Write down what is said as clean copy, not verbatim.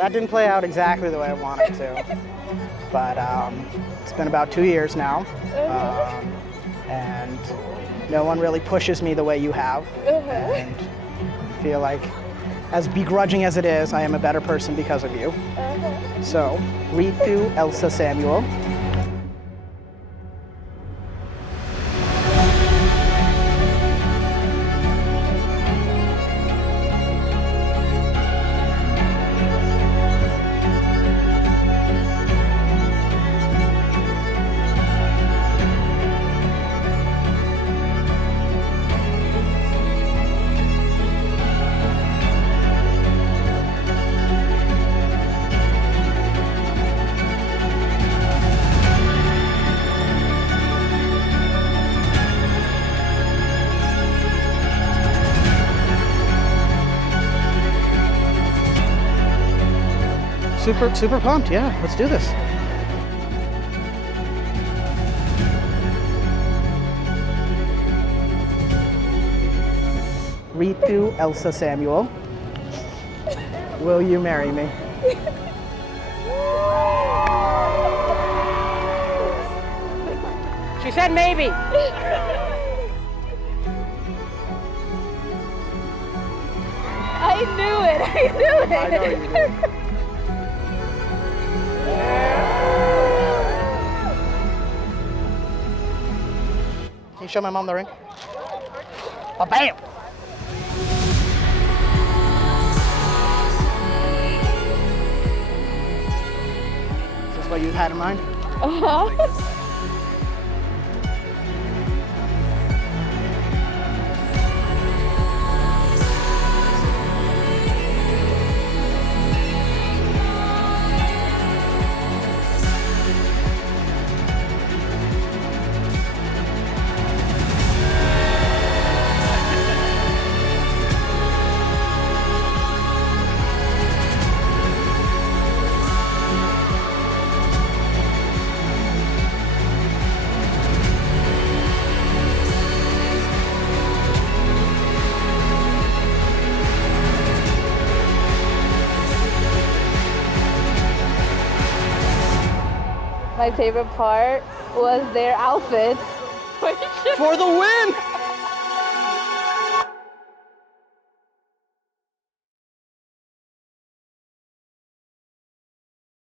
that didn't play out exactly the way I wanted to. But it's been about 2 years now. And no one really pushes me the way you have. And I feel like, as begrudging as it is, I am a better person because of you. So, Reethu Elsa Samuel. Super pumped, yeah, let's do this. Reethu Elsa Samuel, will you marry me? She said maybe. I knew it, I knew it. I know you did. Can you show my mom the ring? Oh, bam! Is this what you had in mind? Uh-huh. My favorite part was their outfits. For the win!